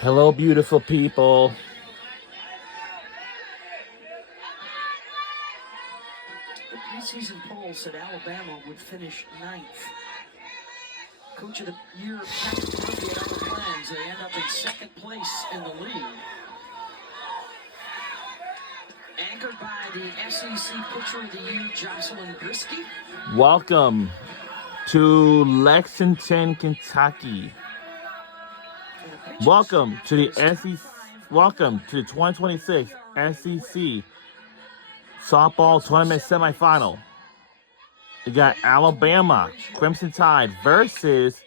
Hello, beautiful people. The preseason poll said Alabama would finish 9th. Coach of the Year, Patrick Murphy had other plans. They end up in 2nd place in the league. Anchored by the SEC Pitcher of the Year, Jocelyn Brisky. Welcome to Lexington, Kentucky. Welcome to the SEC. Welcome to the 2026 SEC Softball Tournament Semifinal. We got Alabama Crimson Tide versus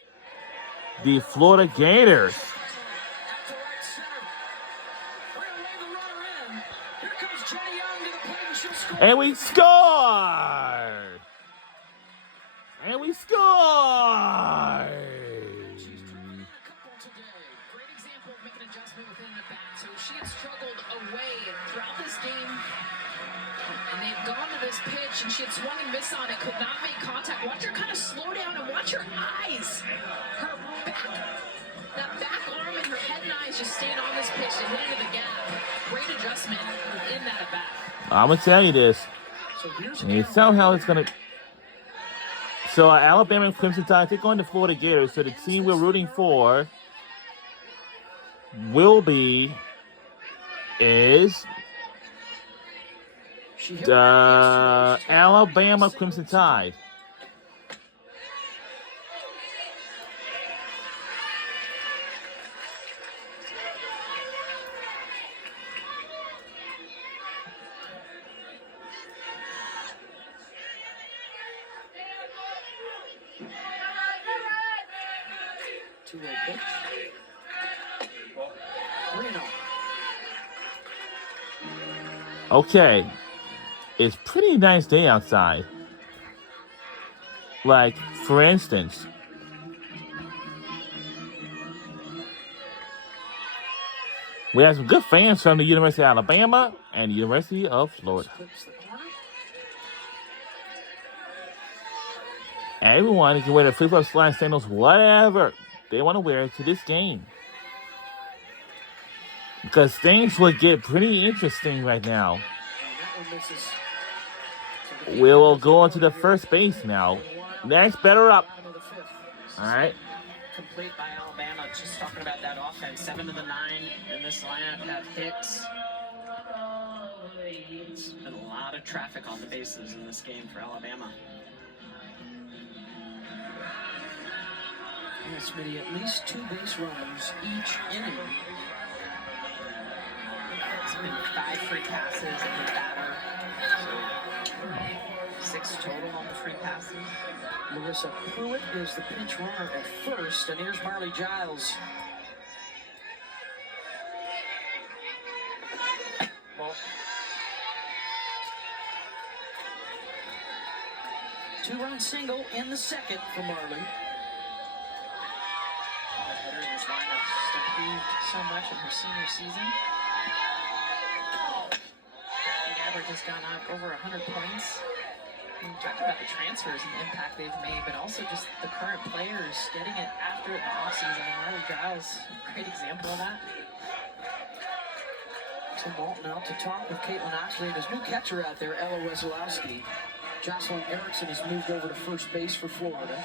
the Florida Gators. And we score! And we score! Great example of making an adjustment within the bat. So she had struggled away throughout this game. And they'd gone to this pitch, and she had swung and missed on it, could not make contact. Watch her kind of slow down, and watch her eyes. Her back, that back arm and her head and eyes just staying on this pitch to hit into the gap. Great adjustment in that at bat. I'm going to tell you this. And somehow it's going to... So Alabama and Crimson Tide take on the Florida Gators. So the team we're rooting for is the Alabama Crimson Tide. Okay, it's pretty nice day outside. Like, for instance, we have some good fans from the University of Alabama and the University of Florida. Everyone can wear the flip-flop slide sandals, whatever they want to wear to this game. Because things would get pretty interesting right now. We will go on to the first base now. Next, better up. All right. Complete by Alabama. Just talking about that offense. 7 of the 9 in this lineup have hits. It's been a lot of traffic on the bases in this game for Alabama. Yes, Smitty, at least 2 base runners each inning. It's been 5 free passes in the batter. So 6 total on the free passes. Marissa Pruitt is the pinch runner at first, and here's Marley Giles. Well, 2-run single in the 2nd for Marley. Hitter in this lineup just improved so much in her senior season. Average has gone up over 100 points. We talked about the transfers and the impact they've made, but also just the current players getting it after the offseason. And Marley Giles, great example of that. Tim Bolton out to talk with Caitlin Oxley and his new catcher out there, Ella Wesolowski. Jocelyn Erickson has moved over to first base for Florida.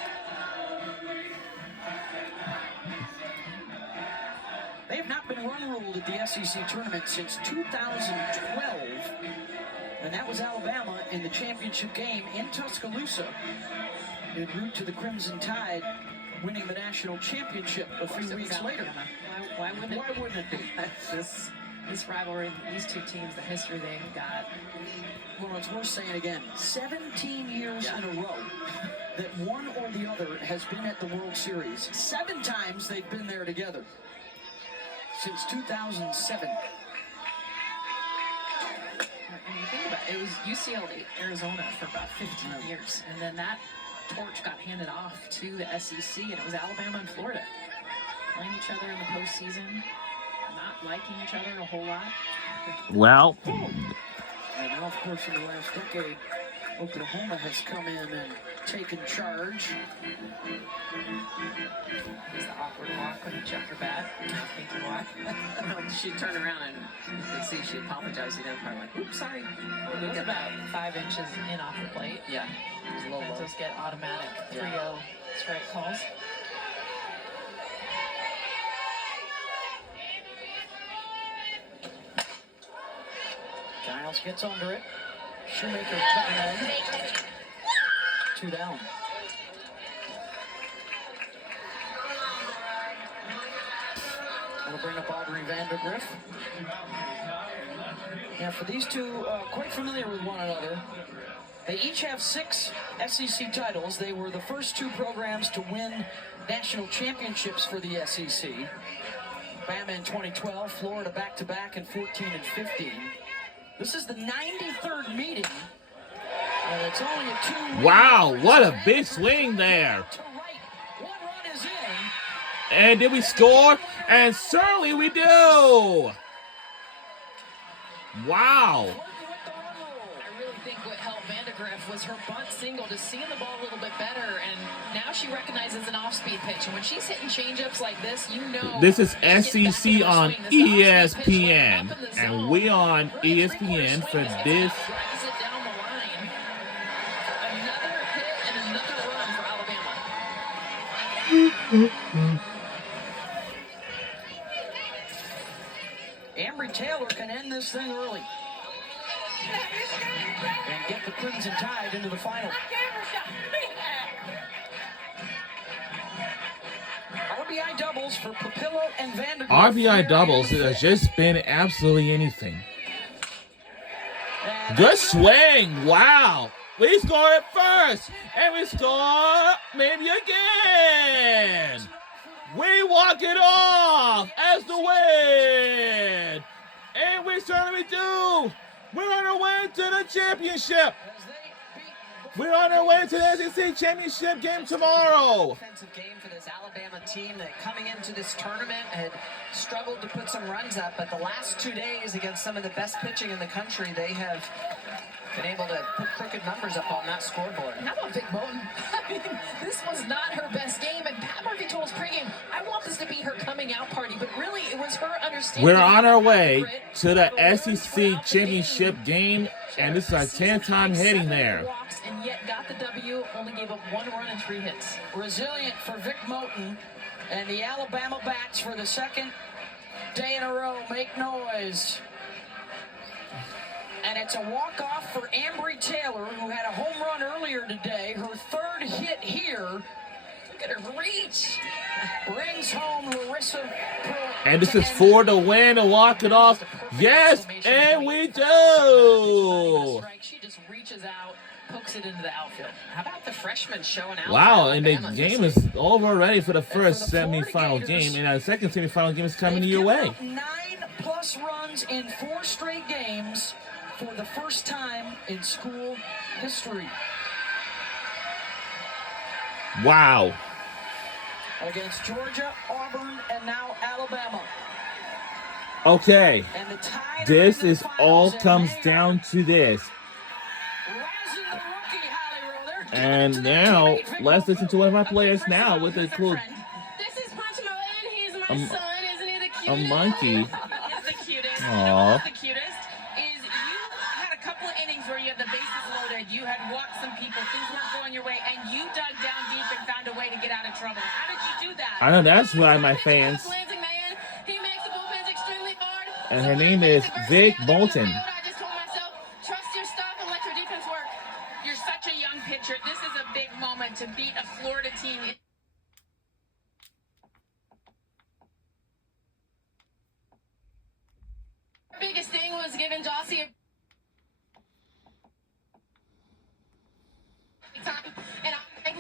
They have not been run-ruled at the SEC tournament since 2012, and that was Alabama in the championship game in Tuscaloosa, en route to the Crimson Tide winning the national championship a few weeks later. Why wouldn't it be? This rivalry, these two teams, the history they've got. Well, it's worth saying again, 17 years in a row that one or the other has been at the World Series. 7 times they've been there together. Since 2007. And you think about it, it was UCLA, Arizona for about 15 years. And then that torch got handed off to the SEC, and it was Alabama and Florida. Playing each other in the postseason, not liking each other a whole lot. Well. And now, of course, in the last decade, Oklahoma has come in and taken charge. It's the awkward walk when you chuck her bat. Thinking why? Well, she'd turn around and they'd see she apologized to them. Probably like, oops, sorry. We'll get about 5 inches in off the plate. Yeah. It's a little low. Just get automatic 3-0 strike calls. Giles gets under it. Shoemaker coming in. 2 down. We'll bring up Audrey Vandergriff. Now, for these two, quite familiar with one another, they each have 6 SEC titles. They were the first 2 programs to win national championships for the SEC. Bama in 2012, Florida back-to-back in 14 and 15. This is the 93rd meeting, and it's only a 2-win. Wow, what a big swing there. To right. 1 run is in. And did we score? And certainly we do. Wow. I really think what helped Vandergriff was her bunt single, just seeing the ball a little bit better, and now she recognizes an off-speed pitch. And when she's hitting changeups like this, you know. This is SEC on ESPN, and we on ESPN for this. Drives it down the line. Another hit and another run for Alabama. Ambry Taylor can end this thing early and get the Crimson Tide into the final. RBI doubles for Papillo and Vandergriff. RBI doubles has just been absolutely anything. Good swing. Wow. We score it first, and we score maybe again. We walk it off as the win. And we certainly do. We're on our way to the championship. We're on our way to the SEC championship game tomorrow. Offensive game for this Alabama team that coming into this tournament had struggled to put some runs up, but the last 2 days against some of the best pitching in the country, they have been able to put crooked numbers up on that scoreboard. How about Vic Moten? I mean, this was not her best game, and Pat Murphy told us pregame, I want this to be her coming out party, but really it was her understanding. We're on our way to the SEC championship game, and this is our 10th time heading there. And yet got the W, only gave up 1 run and 3 hits. Resilient for Vic Moten, and the Alabama bats for the second day in a row make noise. And it's a walk-off for Ambry Taylor, who had a home run earlier today. Her 3rd hit here. Look at her reach. Brings home Larissa Pearl. And this is for the win to walk it off. Yes, and we do. She just reaches out, pokes it into the outfield. How about the freshman showing out? Wow, and the game is over already for the first semifinal game, and our second semifinal game is coming your way. 9+ runs in 4 straight games for the first time in school history. Wow. Against Georgia, Auburn, and now Alabama. Okay, And the Tide this are in the is all finals, comes and they down to this. are razzing the rookie, Holly Rowe. They're And giving it to their now, teammate, Vic let's listen to one of our Moten. players now with a cool This is Punch Moten. He's my Um, son. Isn't he the a cutest? monkey. He's the cutest. Aw. You know what's the cutest? Is you had a couple of innings where you had the bases loaded, you had walked some people, things weren't going your way, and you dug down deep and found a way to get out of trouble. How did you do that? I know that's why my fans. Lansing man, he makes the bullpens extremely hard. And her name is Vic Moten. I just told myself, trust your stuff and let your defense work. You're such a young pitcher. This is a big moment to beat a Florida team. Biggest thing was giving Jossie a time, and I'm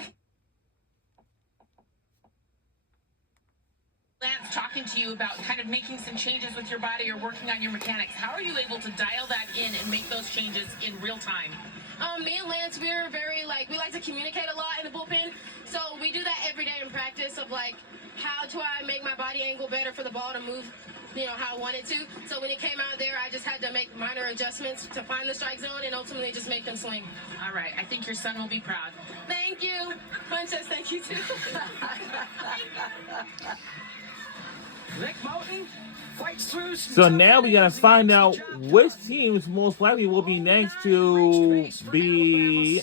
Lance talking to you about kind of making some changes with your body or working on your mechanics. How are you able to dial that in and make those changes in real time? Me and Lance, we're very we like to communicate a lot in the bullpen. So we do that every day in practice of how do I make my body angle better for the ball to move how I wanted to. So when it came out there, I just had to make minor adjustments to find the strike zone and ultimately just make them swing. All right, I think your son will be proud. Thank you. Punch says thank you too. Nick Moulton fights through. So now we gotta find out which teams most likely will be next to be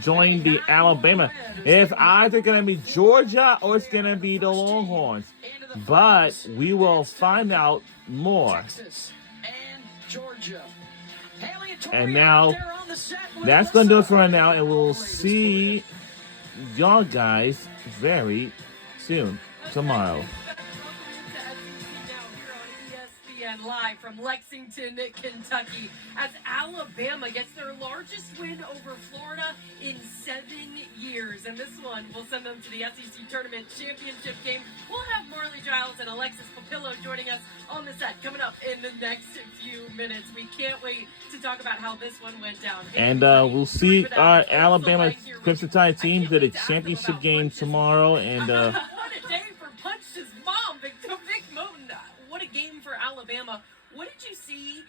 join the Alabama. It's either gonna be Georgia or it's gonna be the Longhorns. But we will find out more. And now that's gonna do it for right now, and we'll see y'all guys very soon tomorrow. ESPN Live from Lexington, Kentucky, as Alabama gets their largest win over Florida in 7 years. And this one will send them to the SEC Tournament Championship game. We'll have Marley Giles and Alexis Papillo joining us on the set coming up in the next few minutes. We can't wait to talk about how this one went down. And we'll see our Alabama Crimson Tide team to the championship game tomorrow. And what a day for Punch's mom, Vic Moulton. What a game for Alabama. What did you see